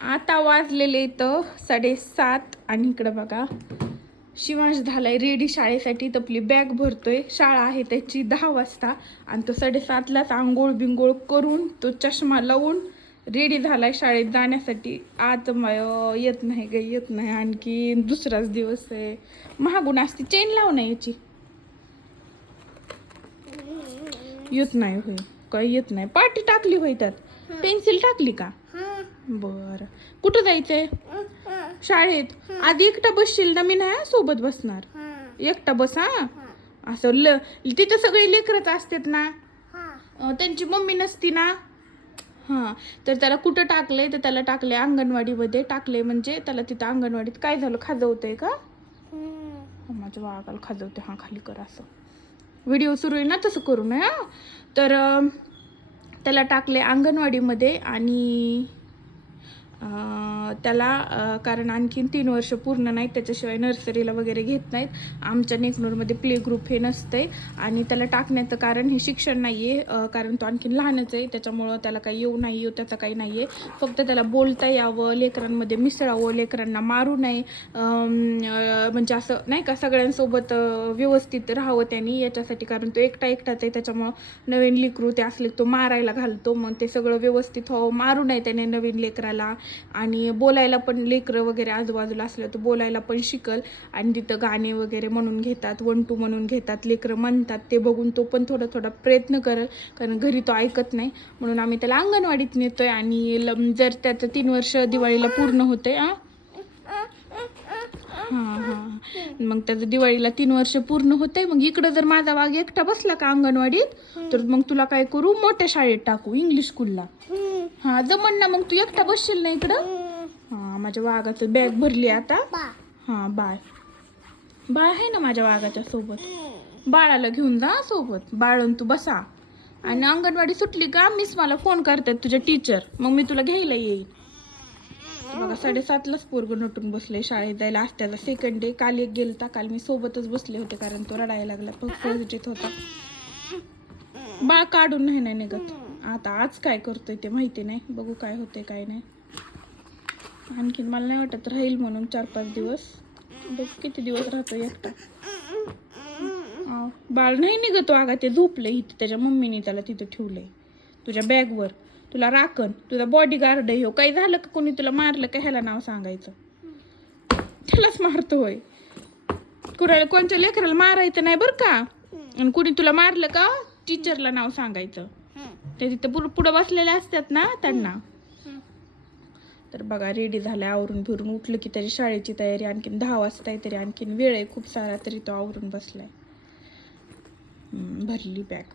आता वाजलेले इथं साडेसात आणि इकडं बघा. शिवांश झालाय रेडी शाळेसाठी तर आपली बॅग भरतोय. शाळा आहे त्याची दहा वाजता आणि तो साडेसातलाच आंघोळ बिंघोळ करून तो चष्मा लावून रेडी झालाय शाळेत जाण्यासाठी. आज माय येत नाही ग येत नाही. आणखी दुसराच दिवस आहे. महागून असते चेन लाव ना याची. येत नाही होय. काय येत नाही. पाटी टाकली होय त्यात. पेन्सिल टाकली का? बर. कुठं जायचंय? शाळेत. आधी एकटा बसशील ना मी नाही हं, सोबत बसणार. एकटा बस हा. असं ल तिथं सगळे लेकरच असतात ना. त्यांची मम्मी नसती ना. हां. तर त्याला कुठं टाकले तर त्याला टाकले अंगणवाडीमध्ये. टाकले म्हणजे त्याला तिथं अंगणवाडीत काय झालं? खाजवतंय का? माझ्या बाळाला खाजवते हां खाली कर असं. व्हिडिओ सुरू आहे ना तसं करू नये हां. तर त्याला टाकले अंगणवाडीमध्ये आणि त्याला कारण आणखीन तीन वर्ष पूर्ण नाहीत त्याच्याशिवाय नर्सरीला वगैरे घेत नाहीत. आमच्या नेकनूरमध्ये प्ले ग्रुप हे नसतंय आणि त्याला टाकण्याचं कारण हे शिक्षण नाही आहे कारण तो आणखीन लहानच आहे. त्याच्यामुळं त्याला काही येऊ नाही येऊ त्याचं काही नाही आहे फक्त त्याला बोलता यावं लेकरांमध्ये मिसळावं लेकरांना मारू नये. म्हणजे असं नाही का सगळ्यांसोबत व्यवस्थित राहावं त्यांनी. याच्यासाठी कारण तो एकटा एकटाच आहे. त्याच्यामुळं नवीन लेकरू ते असले तो मारायला घालतो. मग ते सगळं व्यवस्थित व्हावं. मारू नये त्याने नवीन लेकराला. आणि बोल बोलायला पण लेकरं वगैरे आजूबाजूला असलं तर बोलायला पण शिकल. आणि तिथं गाणे वगैरे म्हणून घेतात वन टू म्हणून घेतात. लेकरं म्हणतात ते बघून तो पण थोडा थोडा प्रयत्न करल. कारण घरी तो ऐकत नाही. म्हणून आम्ही त्याला अंगणवाडीत नेतोय आणि जर त्याचं तीन वर्ष दिवाळीला पूर्ण होते आ? हां हां. मग त्याचं दिवाळीला तीन वर्ष पूर्ण होते मग इकडं जर माझा वाघ एकटा बसला का अंगणवाडीत तर मग तुला काय करू? मोठ्या शाळेत टाकू इंग्लिश स्कूलला हा जमन ना मग तू एकटा बसशील ना इकडं? हा माझ्या वाघाचं बॅग भरली आता. हा बाय बाळ आहे ना माझ्या वाघाच्या सोबत? बाळाला घेऊन जा सोबत. बाळून तू बसा. आणि अंगणवाडी सुटली का मीच मला फोन करतात तुझ्या टीचर मग मी तुला घ्यायला येईल बघा साडेसातलाच पोरग नटून बसले शाळेत जायला. आज त्याचा सेकंड डे काल एक गेलता काल मी सोबतच बसले होते कारण तो रडायला लागला. फक्त पॉझिटिव्ह होता. बाळ काढून नाही नाही निघत. आता आज काय करतोय ते माहिती नाही. बघू काय होते काय नाही. आणखीन मला नाही वाटत राहील म्हणून चार पाच दिवस. बघ किती दिवस राहतो एकटा. बाळ नाही निघतो हो अगा ते झोपलंय इथे. त्याच्या मम्मीने त्याला तिथं ठेवलंय. तुझ्या बॅगवर. तुला राखण तुझा बॉडीगार्ड आहे हो. काही झालं का कोणी तुला मारलं का ह्याला नाव सांगायचं? त्यालाच मारतोय कुणाला कोणत्या लेकराला मारायचं नाही बरं का? आणि कुणी तुला मारलं का? टीचरला नाव सांगायचं. ते तिथं पुढं बसलेले असतात ना त्यांना. तर बघा रेडी झालाय आवरून फिरून उठलं की त्याची शाळेची तयारी आणखीन दहा वाजता आहे तरी आणखीन. वेळ आहे खूप सारा तरी तो आवरून बसला आहे भरली बॅग